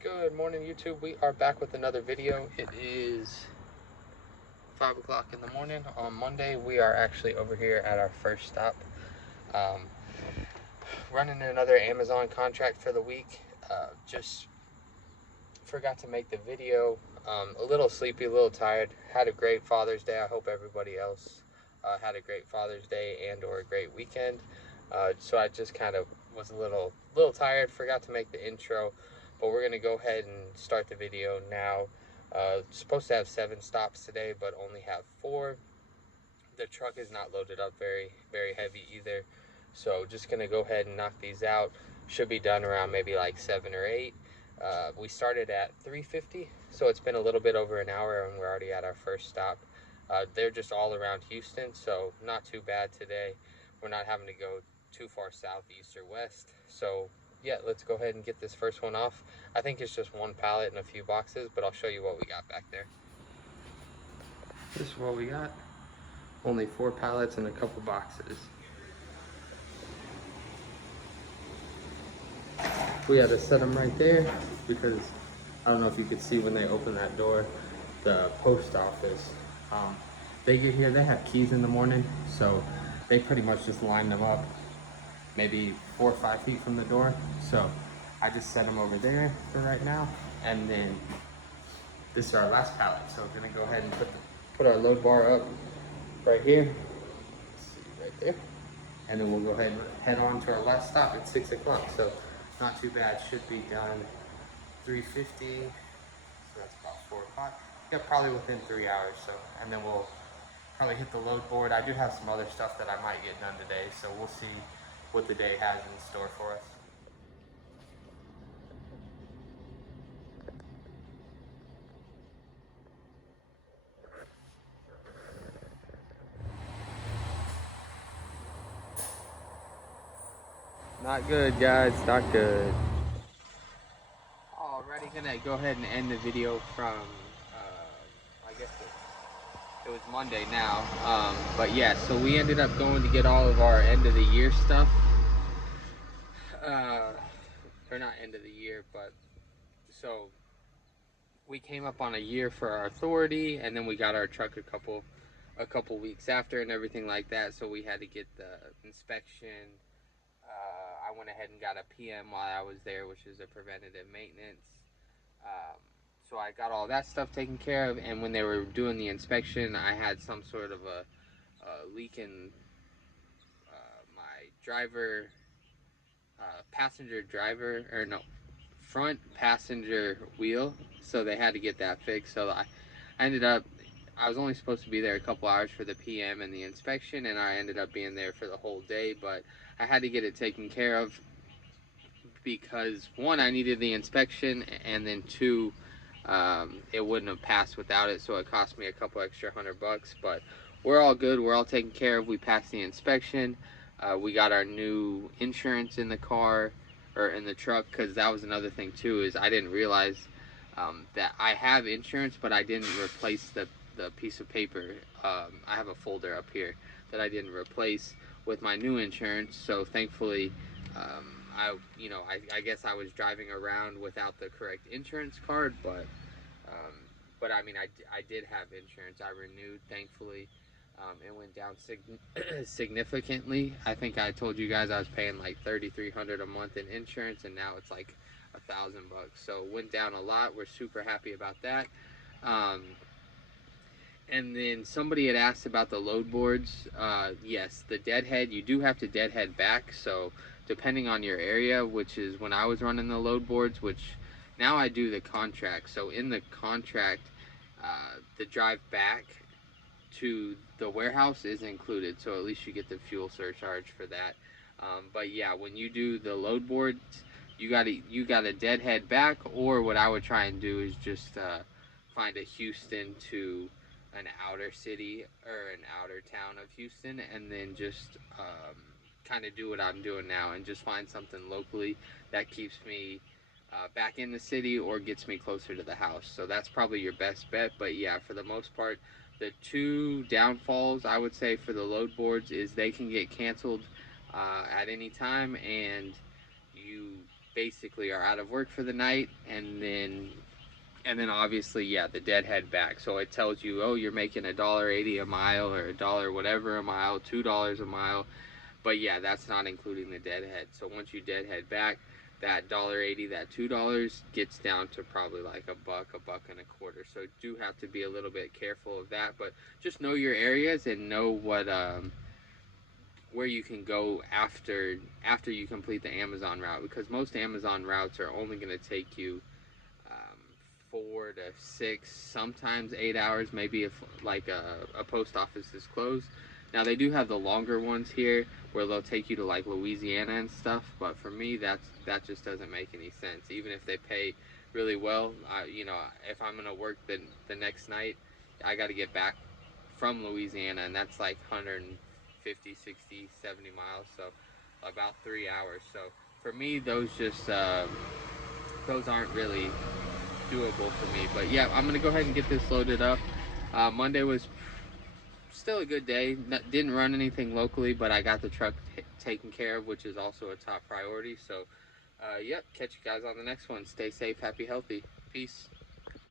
Good morning, YouTube. We are back with another video. It is 5 o'clock in the morning on Monday. We are actually over here at our first stop, um, running another Amazon contract for the week. Just forgot to make the video. A little sleepy, a little tired. Had a great Father's Day. I hope everybody else had a great Father's Day and or a great weekend. So I just kind of was a little tired. Forgot to make the intro, but we're gonna go ahead and start the video now. Supposed to have 7 stops today, but only have 4. The truck is not loaded up very heavy either, so just gonna go ahead and knock these out. Should be done around maybe like 7 or 8. We started at 3:50, so it's been a little bit over an hour and we're already at our first stop. They're just all around Houston, so not too bad today. We're not having to go too far south, east, or west. So yeah, let's go ahead and get this first one off. I think it's just one pallet and a few boxes, but I'll show you what we got back there. This is what we got. Only 4 pallets and a couple boxes. We had to set them right there because I don't know if you could see when they open that door, the post office. They get here, they have keys in the morning, so they pretty much just line them up maybe 4 or 5 feet from the door. So I just set them over there for right now, and then this is our last pallet. So we're gonna go ahead and put our load bar up right here. Let's see, right there. And then we'll go ahead and head on to our last stop at 6 o'clock. So not too bad, should be done 3:50. So that's about 4 o'clock. Yeah, probably within 3 hours. So, and then we'll probably hit the load board. I do have some other stuff that I might get done today, so we'll see what the day has in store for us. Not good, guys, not good. Alrighty, gonna go ahead and end the video from, I guess it was Monday now. But yeah, so we ended up going to get all of our end of the year stuff. Or not end of the year, but so we came up on a year for our authority, and then we got our truck a couple weeks after and everything like that. So we had to get the inspection. I went ahead and got a PM while I was there, which is a preventative maintenance. Um, so I got all that stuff taken care of, and when they were doing the inspection, I had some sort of a leak in my passenger driver, or no, front passenger wheel. So they had to get that fixed. So I ended up, I was only supposed to be there a couple hours for the PM and the inspection, and I ended up being there for the whole day, but I had to get it taken care of because one, I needed the inspection, and then two, it wouldn't have passed without it, so it cost me a couple extra $100. But we're all good. We're all taken care of. We passed the inspection. We got our new insurance in the car, or in the truck, because that was another thing too. Is I didn't realize that I have insurance, but I didn't replace the piece of paper. I have a folder up here that I didn't replace with my new insurance. So thankfully, I guess I was driving around without the correct insurance card, but I mean, I did have insurance. I renewed, thankfully. It went down significantly. I think I told you guys I was paying like $3,300 a month in insurance, and now it's like $1,000. So it went down a lot. We're super happy about that. Um, and then somebody had asked about the load boards. Yes, the deadhead, you do have to deadhead back. So depending on your area, which is when I was running the load boards, which now I do the contract. So in the contract, the drive back to the warehouse is included. So at least you get the fuel surcharge for that. But yeah, when you do the load boards, you gotta deadhead back, or what I would try and do is just find a Houston to an outer city or an outer town of Houston, and then just kind of do what I'm doing now and just find something locally that keeps me back in the city or gets me closer to the house. So that's probably your best bet. But yeah, for the most part, the two downfalls I would say for the load boards is they can get canceled at any time, and you basically are out of work for the night, and then obviously, yeah, the deadhead back. So it tells you, oh, you're making $1.80 a mile, or $1 whatever a mile, $2 a mile. But yeah, that's not including the deadhead. So once you deadhead back, that $1.80, that $2 gets down to probably like a buck and a quarter. So do have to be a little bit careful of that. But just know your areas and know what where you can go after you complete the Amazon route, because most Amazon routes are only going to take you 4 to 6, sometimes 8 hours, maybe if like a post office is closed. Now they do have the longer ones here where they'll take you to like Louisiana and stuff, but for me that just doesn't make any sense. Even if they pay really well, if I'm gonna work the next night, I got to get back from Louisiana, and that's like 150, 60, 70 miles, so about 3 hours. So for me, those aren't really doable for me. But yeah, I'm gonna go ahead and get this loaded up. Monday was still a good day. Didn't run anything locally, but I got the truck taken care of, which is also a top priority. So, yep, catch you guys on the next one. Stay safe, happy, healthy. Peace.